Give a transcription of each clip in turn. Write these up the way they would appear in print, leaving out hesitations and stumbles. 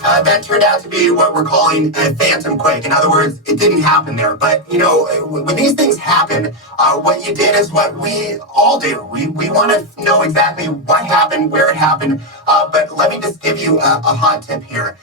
That turned out to be what we're calling a phantom quake. In other words, it didn't happen there. But, when these things happen, what you did is what we all do. We want to know exactly what happened, where it happened. But let me just give you a hot tip here.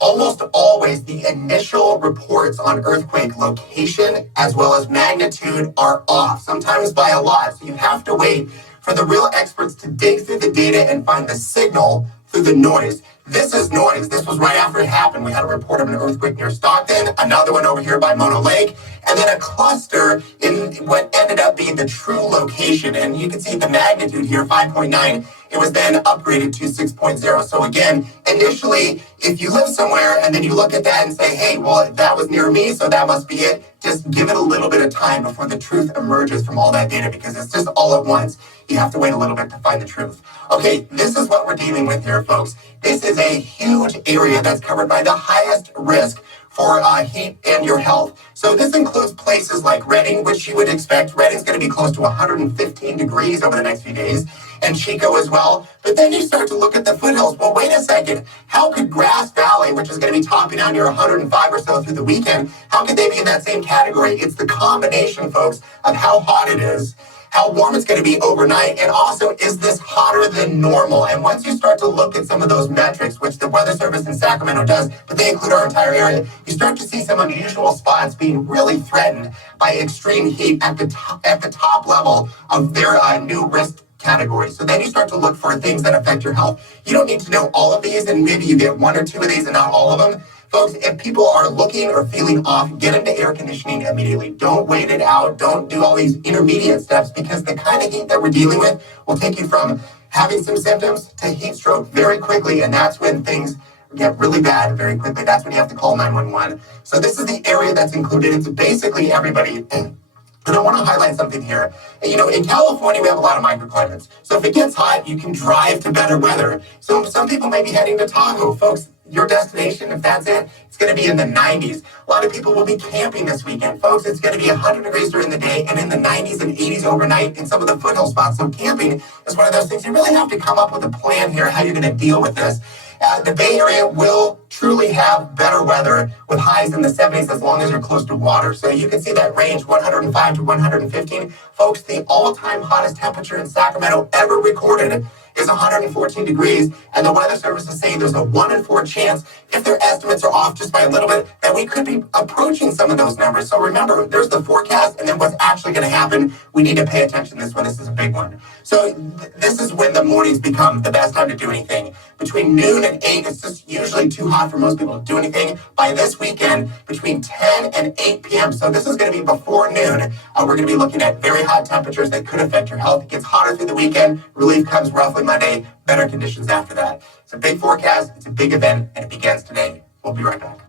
Almost always the initial reports on earthquake location as well as magnitude are off, sometimes by a lot. So you have to wait for the real experts to dig through the data and find the signal through the noise. This is noise. This was right after it happened. We had a report of an earthquake near Stockton, another one over here by Mono Lake, and then a cluster in what ended up being the true location. And you can see the magnitude here, 5.9. It was then upgraded to 6.0. So again, initially, if you live somewhere and then you look at that and say, hey, well, that was near me, so that must be it. Just give it a little bit of time before the truth emerges from all that data, because it's just all at once. You have to wait a little bit to find the truth. Okay, this is what we're dealing with here, folks. This is a huge area that's covered by the highest risk for heat and your health. So this includes places like Redding, which you would expect. Redding's going to be close to 115 degrees over the next few days, and Chico as well. But then you start to look at the foothills. Well, wait a second. How could Grass Valley, which is going to be topping out near 105 or so through the weekend, how could they be in that same category? It's the combination, folks, of how hot it is, how warm it's going to be overnight, and also, is this hotter than normal? And once you start to look at some of those metrics, which the Weather Service in Sacramento does, but they include our entire area, you start to see some unusual spots being really threatened by extreme heat at the top level of their new risk category. So then you start to look for things that affect your health. You don't need to know all of these, and maybe you get one or two of these and not all of them. Folks, if people are looking or feeling off, get into air conditioning immediately. Don't wait it out. Don't do all these intermediate steps, because the kind of heat that we're dealing with will take you from having some symptoms to heat stroke very quickly. And that's when things get really bad very quickly. That's when you have to call 911. So this is the area that's included. It's basically everybody. And I want to highlight something here. In California, we have a lot of microclimates. So if it gets hot, you can drive to better weather. So some people may be heading to Tahoe. Folks, your destination, if that's it, it's going to be in the 90s. A lot of people will be camping this weekend. Folks, it's going to be 100 degrees during the day and in the 90s and 80s overnight in some of the foothill spots. So camping is one of those things. You really have to come up with a plan here, how you're going to deal with this. The Bay Area will truly have better weather with highs in the 70s as long as you're close to water. So you can see that range 105 to 115. Folks, the all-time hottest temperature in Sacramento ever recorded is 114 degrees, and the Weather Service is saying there's a 1 in 4 chance, if their estimates are off just by a little bit, that we could be approaching some of those numbers. So remember, there's the forecast, and then what's actually going to happen. We need to pay attention to this one. This is a big one. So this is when the mornings become the best time to do anything. Between noon and 8, it's just usually too hot for most people to do anything. By this weekend, between 10 and 8 p.m., so this is going to be before noon, we're going to be looking at very hot temperatures that could affect your health. It gets hotter through the weekend. Relief comes roughly Monday, better conditions after that. It's a big forecast, it's a big event, and it begins today. We'll be right back.